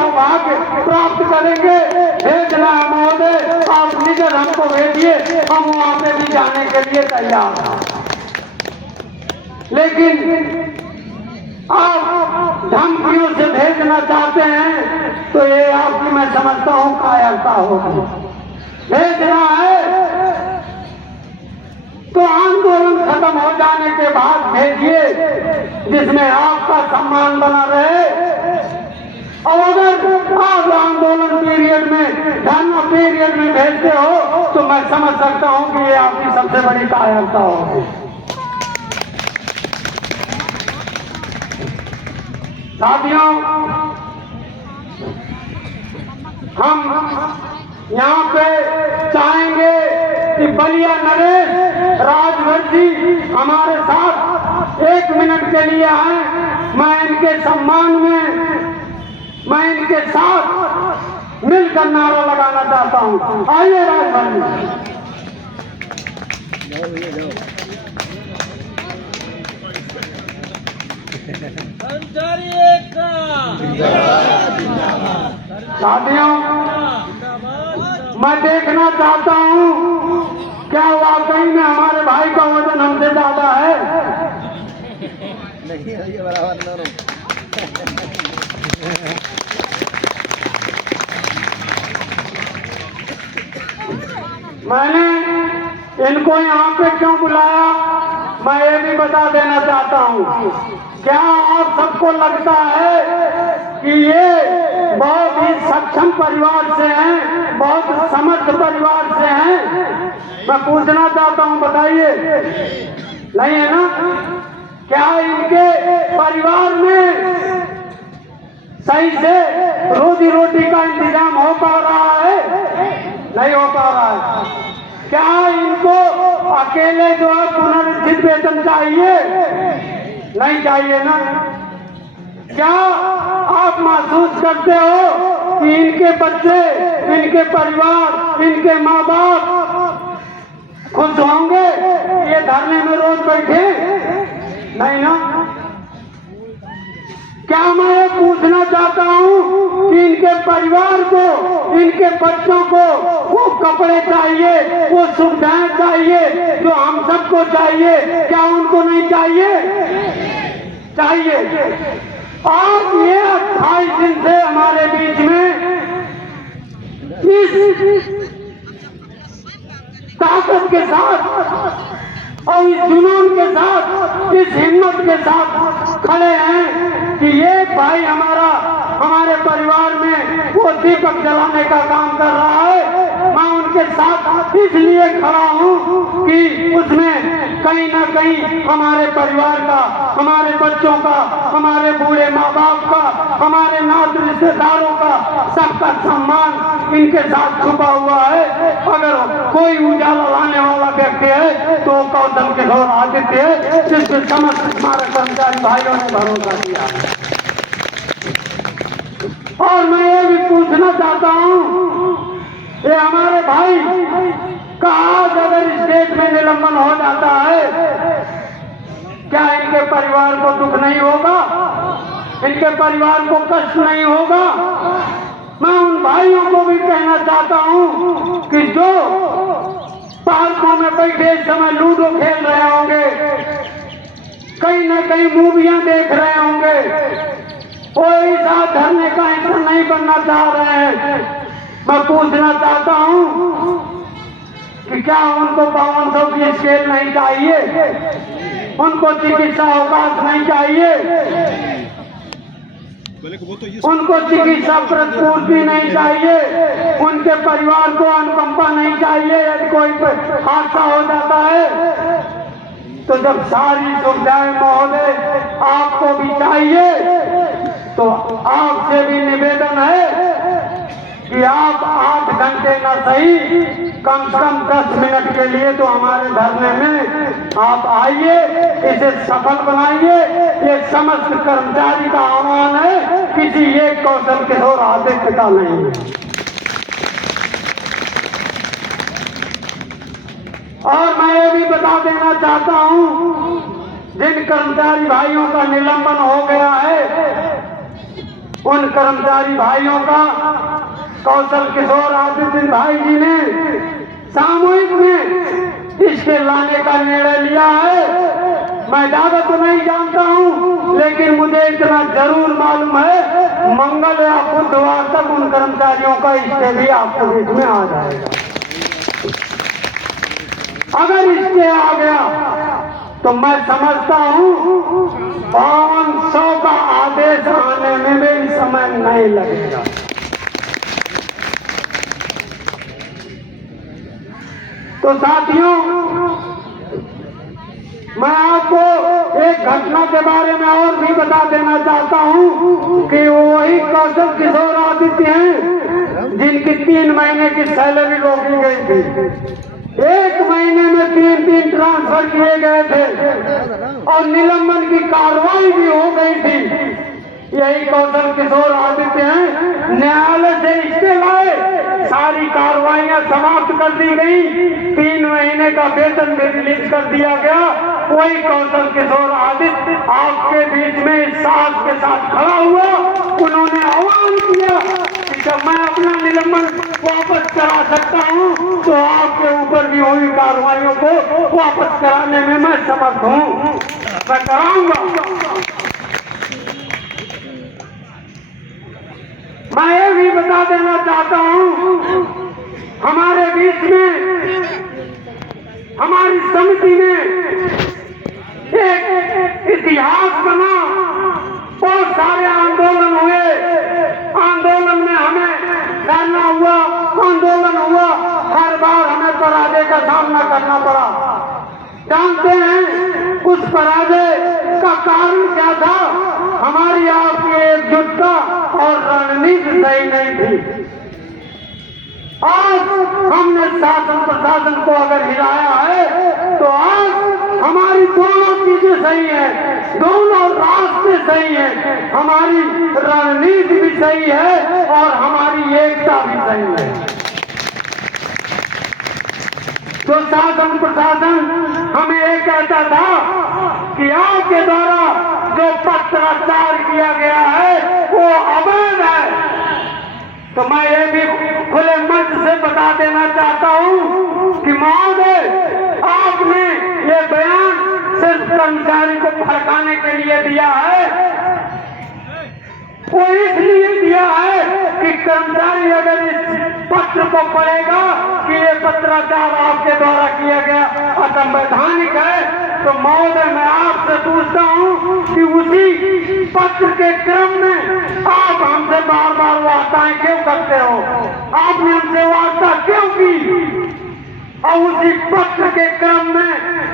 सौभाग्य प्राप्त करेंगे। भेजना महोदय, आप निकल हमको भेजिए, हम वहां पे भी जाने के लिए तैयार हैं। लेकिन आप धमकियों से भेजना चाहते हैं तो ये आपकी मैं समझता हूँ कायरता होगी। भेजना है तो आंदोलन खत्म हो जाने के बाद भेजिए, जिसमें आपका सम्मान बना रहे। और अगर आप आंदोलन पीरियड में, धरना पीरियड में भेजते हो तो मैं समझ सकता हूँ कि ये आपकी सबसे बड़ी कायरता होगी। साथियों, हम यहाँ पे चाहेंगे कि बलिया नरेश राजभर जी हमारे साथ 1 मिनट के लिए आए। मैं इनके सम्मान में, मैं इनके साथ मिलकर नारा लगाना चाहता हूँ। आइए राजभर जी। साथियों, मैं देखना चाहता हूँ क्या वाकई में हमारे भाई का वजन हमसे ज्यादा है। नहीं ये बराबर दोनों। मैंने इनको यहाँ पे क्यों बुलाया, मैं ये भी बता देना चाहता हूँ। क्या आप सबको लगता है कि ये बहुत ही सक्षम परिवार से हैं, बहुत समर्थ परिवार से हैं? मैं पूछना चाहता हूँ, बताइए। नहीं है ना? क्या इनके परिवार में सही से रोजी रोटी का इंतजाम हो पा रहा है? नहीं हो पा रहा है। क्या इनको अकेले जो है पुनर्स्थित वेतन चाहिए? नहीं चाहिए ना? क्या आप महसूस करते हो कि इनके बच्चे, इनके परिवार, इनके माँ बाप खुश होंगे ये धरने में रोज बैठे? नहीं ना? क्या मैं ये पूछना चाहता हूँ कि इनके परिवार को, इनके बच्चों को वो कपड़े चाहिए, वो सुविधाएं चाहिए जो हम सबको चाहिए, क्या उनको नहीं चाहिए? चाहिए। आप ये 28 दिन से हमारे बीच में इस ताकत के साथ और इस जुनून के साथ, इस हिम्मत के साथ खड़े हैं कि ये भाई हमारे परिवार में वो दीपक जलाने का काम कर रहा है। मैं उनके साथ इसलिए खड़ा हूँ कि उसमें कहीं ना कहीं हमारे परिवार का, हमारे बच्चों का, हमारे बूढ़े माँ बाप का, हमारे नात रिश्तेदारों का, सबका सम्मान इनके साथ छुपा हुआ है। अगर कोई उजाला लाने वाला व्यक्ति है तो कौशल किशोर आदित्य है, जिसके समस्त हमारे कर्मचारी भाइयों ने भरोसा किया। और मैं ये भी पूछना चाहता हूँ, ये हमारे भाई का आज अगर इस देश में निलंबन हो जाता है, क्या इनके परिवार को दुख नहीं होगा? इनके परिवार को कष्ट नहीं होगा? मैं उन भाइयों को भी कहना चाहता हूँ कि जो पार्कों में बैठे इस समय लूडो खेल रहे होंगे, कहीं न कहीं मूवियां देख रहे होंगे, कोई साथ धरने का हिस्सा नहीं बनना चाह रहे हैं। मैं पूछना चाहता हूँ कि क्या उनको 5200 की स्केल नहीं चाहिए? उनको चिकित्सा अवकाश नहीं चाहिए? उनको चिकित्सा प्रतिपूर्ति नहीं चाहिए? उनके परिवार को अनुकंपा नहीं चाहिए? यदि कोई हादसा हो जाता है तो जब सारी सुविधाएं महोदय आपको भी चाहिए, तो आपसे भी निवेदन है कि आप 8 घंटे न सही, कम से कम 10 मिनट के लिए तो हमारे धरने में आप आइए, इसे सफल बनाइए। ये समस्त कर्मचारी का आह्वान है, किसी एक कौशल किशोर आदित्य का नहीं है। और मैं ये भी बता देना चाहता हूँ, जिन कर्मचारी भाइयों का निलंबन हो गया है, उन कर्मचारी भाइयों का कौशल किशोर आदित्य भाई जी ने सामूहिक में इसके लाने का निर्णय लिया है। मैं ज्यादा तो नहीं जानता हूं, लेकिन मुझे इतना जरूर मालूम है मंगल या बुधवार तक उन कर्मचारियों का स्टे भी आपके बीच में आ जाएगा। अगर स्टे आ गया तो मैं समझता हूं 500 का आदेश आने में भी समय नहीं लगेगा। तो साथियों, मैं आपको एक घटना के बारे में और भी बता देना चाहता हूं कि वही कौशल किशोर आदित्य हैं जिनकी 3 महीने की सैलरी रोकी गई थी। 1 महीने में 3 ट्रांसफर किए गए थे और निलंबन की कार्रवाई भी हो गई थी। यही कौशल किशोर आदित्य हैं, न्यायालय से स्टे लाए, सारी कार्रवाइयां समाप्त कर दी गई, 3 महीने का वेतन भी रिलीज कर दिया गया। वही कौशल किशोर आदित्य आपके बीच में साहस के साथ खड़ा हुआ। उन्होंने आह्वान किया कि जब मैं अपना निलंबन वापस करा सकता हूं तो आपके ऊपर भी हुई कार्रवाइयों को वापस कराने में मैं समर्थ हूं, मैं कराऊंगा। मैं ये भी बता देना चाहता हूं, हमारे बीच में हमारी समिति में एक इतिहास बना। बहुत सारे आंदोलन हुए, आंदोलन में हमें करना हुआ, आंदोलन हुआ, हर बार हमें पराजय का सामना करना पड़ा। जानते हैं उस पराजय का कारण क्या था? हमारी आपकी एकजुटता और रणनीति सही नहीं थी। आज हमने शासन प्रशासन को अगर हिलाया है तो आज हमारी दोनों चीजें सही हैं, दोनों रास्ते सही हैं, हमारी रणनीति भी सही है और हमारी एकता भी सही है। तो शासन प्रशासन हमें ये कहता था कि आपके द्वारा जो पत्राचार किया गया है वो अवैध है। तो मैं ये भी खुले मंच से बता देना चाहता हूं कि महोदय, आपने ये बयान सिर्फ कर्मचारी को भड़काने के लिए दिया है। वो इसलिए दिया है कि कर्मचारी अगर इस पत्र को पढ़ेगा कि ये पत्राचार आपके द्वारा किया गया असंवैधानिक है, तो महोदय मैं आपसे पूछता हूं कि उसी पत्र के क्रम में आप हमसे बार बार वार्ताएं क्यों करते हो? आपने हमसे वार्ता क्यों की? और उसी पत्र के क्रम में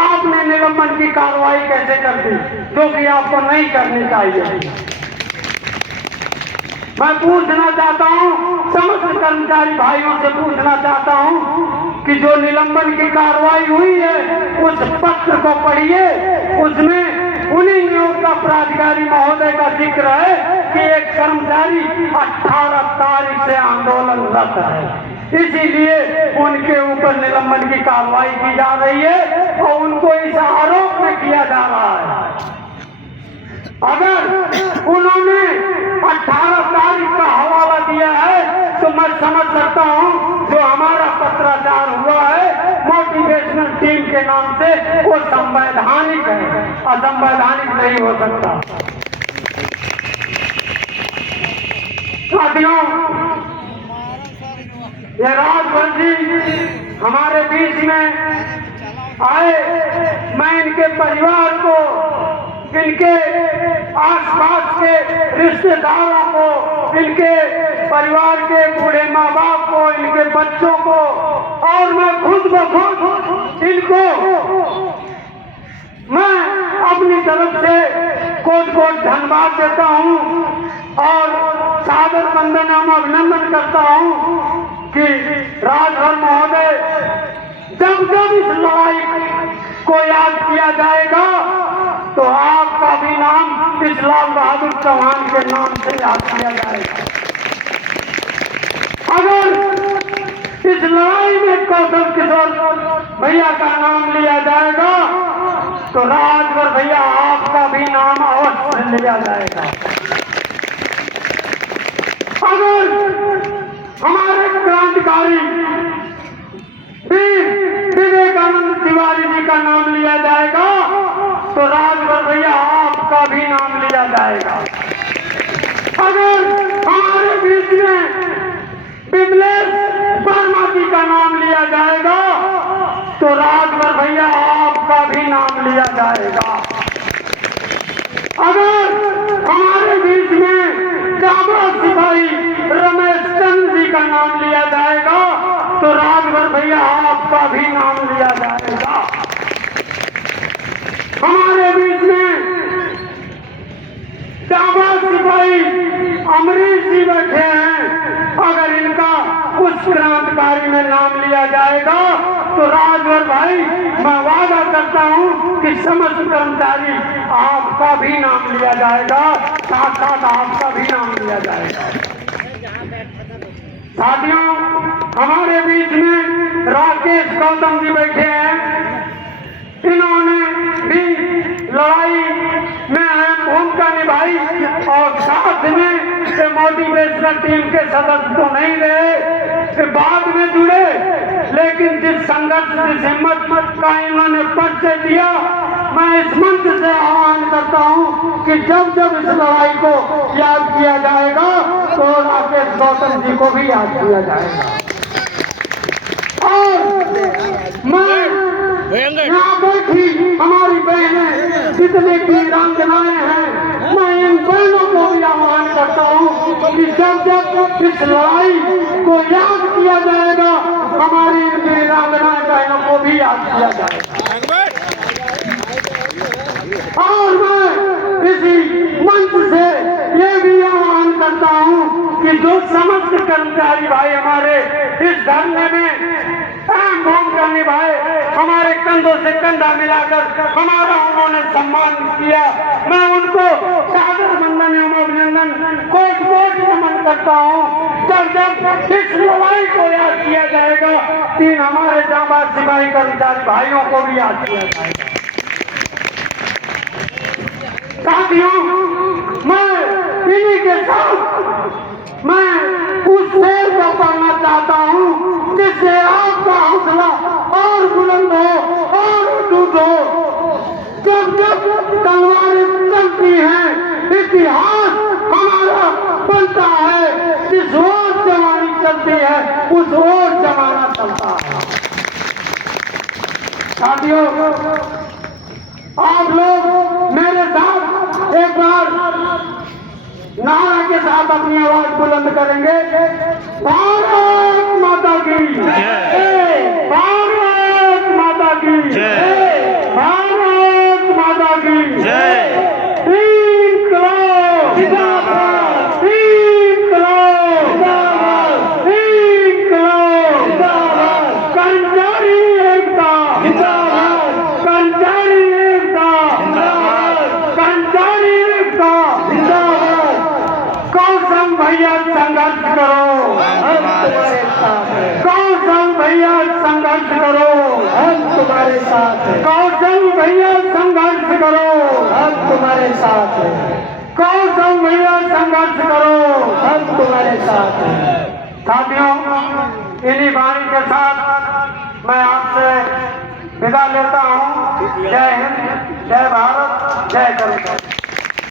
आपने निलंबन की कार्रवाई कैसे कर दी, जो कि आपको नहीं करनी चाहिए? मैं पूछना चाहता हूं, समस्त कर्मचारी भाइयों से पूछना चाहता हूं कि जो निलंबन की कार्रवाई हुई है उस पत्र को पढ़िए। उसमें उन्हीं नियोक्ता प्राधिकारी महोदय का जिक्र है कि एक कर्मचारी 18 तारीख से आंदोलनरत है, इसीलिए उनके ऊपर निलंबन की कार्रवाई की जा रही है और उनको इस आरोप में किया जा रहा है। अगर उन्होंने 18 तारीख का हवाला दिया है तो मैं समझ सकता हूं जो हमारा पत्राचार हुआ है मोटिवेशनल टीम के नाम से वो संवैधानिक है, असंवैधानिक नहीं हो सकता। साथियों, ये राजभर जी हमारे बीच में आए, मैं इनके परिवार को, इनके आसपास के रिश्तेदारों को, इनके परिवार के बूढ़े माँ बाप को, इनके बच्चों को और मैं खुद ब खुद इनको मैं अपनी तरफ से कोट धन्यवाद देता हूँ और सादर वंदन एवं अभिनंदन करता हूँ कि राजभर महोदय जब जब इस लड़ाई को याद किया जाएगा तो आपका भी नाम इस लाल बहादुर चौहान के नाम से याद किया जाएगा। अगर इस लड़ाई में कौशल किशोर भैया का नाम लिया जाएगा तो राजभर भैया आपका भी नाम अवश्य लिया जाएगा। अगर हमारे क्रांतिकारी वीर विवेकानंद तिवारी जी का नाम लिया जाएगा तो राजभर भैया आपका भी नाम लिया जाएगा। अगर हमारे बीच में विमलेश वर्मा जी का नाम लिया जाएगा तो राजभर भैया आपका भी नाम लिया जाएगा। अगर हमारे बीच में जाबाज सिपाही रमेश चंद्र जी का नाम लिया जाएगा तो राजभर भैया आपका भी नाम लिया जाएगा। हमारे बीच में जाबाज सिपाही अमरीश जी बैठे हैं, अगर इनका उस क्रांतिकारी में नाम लिया जाएगा तो राजभर भाई मैं वादा करता हूं कि समस्त कर्मचारी आपका भी नाम लिया जाएगा, साथ साथ आपका भी नाम लिया जाएगा। साथियों, हमारे बीच में राकेश गौतम जी बैठे हैं, इन्होंने भी लड़ाई में अहम भूमिका निभाई और साथ में मोटिवेशनल टीम के सदस्य तो नहीं रहे, बाद में जुड़े, लेकिन जिस संघर्ष जिस हिम्मत का इन्होंने परिचय दिया, मैं इस मंच से आह्वान करता हूं कि जब जब इस लड़ाई को याद किया जाएगा तो राकेश गौतम जी को भी याद किया जाएगा। और मैं यहाँ बैठी हमारी बहनें जितने वीरांगनाएं हैं, मैं इन बहनों को भी आह्वान करता हूँ कि जब जब इस लड़ाई को याद किया जाएगा हमारी इन वीरांगनाएं बहनों को भी याद किया जाएगा। और मैं इसी मंच से ये भी आह्वान करता हूँ कि जो समस्त कर्मचारी भाई हमारे इस धरने में अहम भूमिका निभाए, हमारे कंधों से कंधा मिलाकर हमारा उन्होंने सम्मान किया, मैं उनको सादर वंदन एवं अभिनंदन कोट कोट नमन करता हूँ। जब जब इस लड़ाई को याद किया जाएगा, तीन हमारे जाबाज सिपाही कर्मचारी भाइयों को भी याद किया जाएगा। साथियों, मैं इन्हीं के साथ मैं उस शेर को पढ़ना चाहता हूँ जिससे आपका हौसला और बुलंद हो और अटूट हो। जब जब तलवारें चलती हैं, इतिहास हमारा बनता है, जिस ओर जवानी चलती है उस ओर जमाना चलता है। साथियों, आप लोग मेरे साथ एक बार नारा के साथ अपनी आवाज बुलंद करेंगे। भारत माता की जय, भारत माता की जय, भारत माता की जय। इनकलाब जिंदाबाद, इनकलाब जिंदाबाद, इनकलाब जिंदाबाद, कर्मचारी एकता जिंदाबाद, कर्मचारी एकता जिंदाबाद, कर्मचारी एकता जिंदाबाद। कौशल भैया संघर्ष करो, हम तुम्हारे साथ हैं। कौशल भैया संघर्ष करो, हम तुम्हारे साथ हैं। कौशल भैया संघर्ष करो, हम तुम्हारे साथ हैं। कौशल भैया संघर्ष करो, हम तुम्हारे साथ हैं। साथियों, इन्हीं वाणी के साथ मैं आपसे विदा लेता हूँ। जय हिंद, जय भारत, जय कर्मचारी।